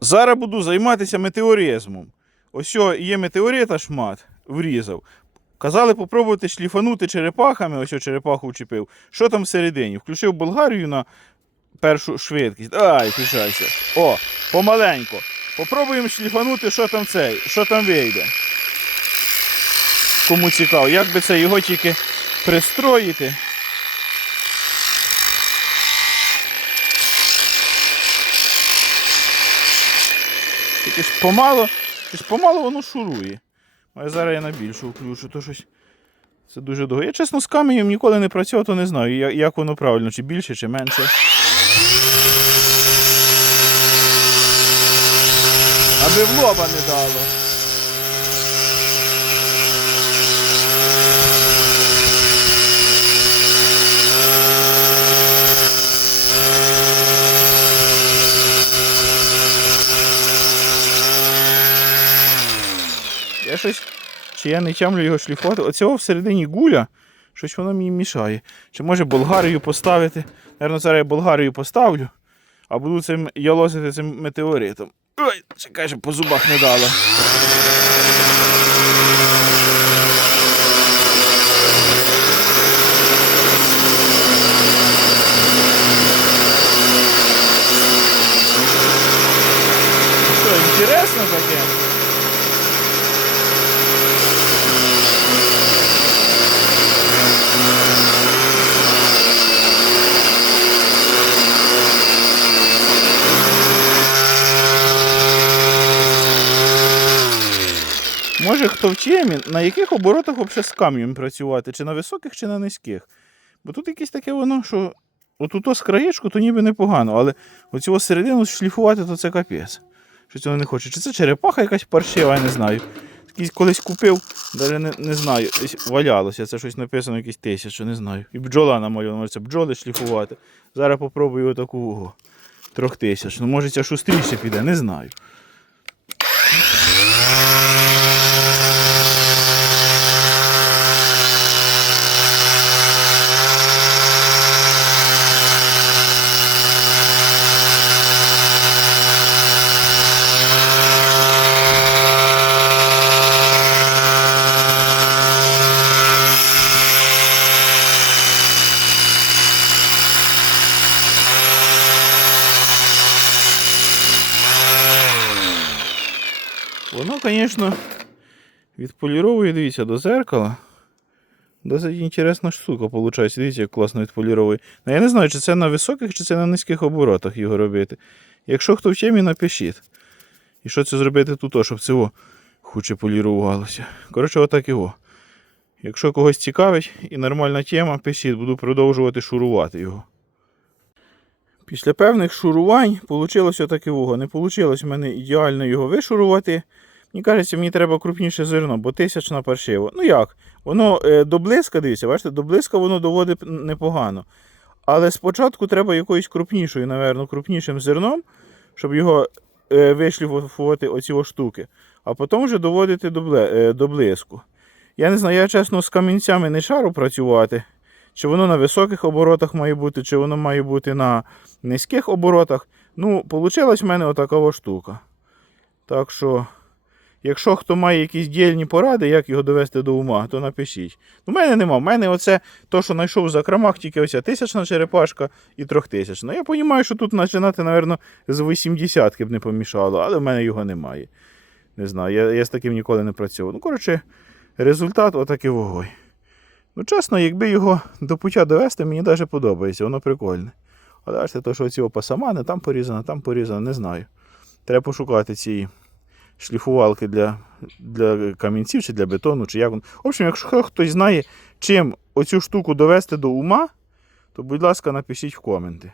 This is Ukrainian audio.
Зараз буду займатися метеоризмом. Ось є метеорита шмат, врізав. Казали попробувати шліфанути черепахами, ось черепаху вчепив. Що там всередині? Включив Болгарію на першу швидкість. Ай, включайся. О, помаленько. Попробуємо шліфанути, що там цей, що там вийде. Кому цікаво, як би це його тільки пристроїти. Тільки помало, тільки помало воно шурує. А зараз я на більшу включу, то щось. Це дуже довго. Я чесно з каменем ніколи не працював, то не знаю, як воно правильно, чи більше, чи менше. Аби в лоба не дало. Щось. Чи я не тямлю його шліфувати. Оцього всередині гуля, щось воно мені мішає. Чи може Болгарію поставити? Наверно, зараз я Болгарію поставлю, а буду цим ялозити цим метеоритом. Ой, чекай, щоб по зубах не дало. Що, інтересно таке? Може хто в на яких оборотах взагалі з камнем працювати? Чи на високих, чи на низьких? Бо тут якесь таке воно, що отут з краєчку, то ніби непогано, але оцього середину шліфувати, то це капець. Що цього не хочу. Чи це черепаха якась паршива, я не знаю. Якийсь колись купив, навіть не, не знаю, валялося, це щось написано, якісь тисячу, не знаю. І бджола намальована, це бджоли шліфувати. Зараз попробую отаку трьох тисяч. Ну, може, ця шустріше піде, не знаю. Воно, звісно, відполіровує, дивіться, до зеркала. Досить інтересна штука, виходить. Дивіться, як класно відполіровує. Ну, я не знаю, чи це на високих, чи це на низьких оборотах його робити. Якщо хто в темі, напишіть. І що це зробити тут, щоб це о, хуче полірувалося. Коротше, отак його. Якщо когось цікавить і нормальна тема, пишіть, буду продовжувати шурувати його. Після певних шурувань вийшло отаке вуго. Не вийшло в мене ідеально його вишурувати. Мені кажеться, мені треба крупніше зерно, бо тисячна паршиво. Ну як? Воно е, до блиска, дивіться, бачите, до блиска воно доводить непогано. Але спочатку треба якоюсь крупнішою, напевно, крупнішим зерном, щоб його е, вишліфувати оці штуки, а потім вже доводити до, е, до блиску. Я не знаю, я чесно з камінцями не шару працювати. Чи воно на високих оборотах має бути, чи воно має бути на низьких оборотах. Ну, вийшла в мене отака о штука. Так що, якщо хто має якісь дільні поради, як його довести до ума, то напишіть. У мене нема. У мене оце то, що знайшов в закромах, тільки оця тисячна черепашка і трьохтисячна. Я розумію, що тут починати, напевно, з 80 б не помішало, але в мене його немає. Не знаю, я, я з таким ніколи не працював. Ну, коротше, результат отакий вогой. Ну, чесно, якби його до пуття довести, мені навіть подобається, воно прикольне. А бачите, то, що ці опасамани, там порізано, там порізано, не знаю. Треба пошукати ці шліфувалки для, для камінців чи для бетону, чи як. В общем, якщо хтось знає, чим оцю штуку довести до ума, то, будь ласка, напишіть в коменти.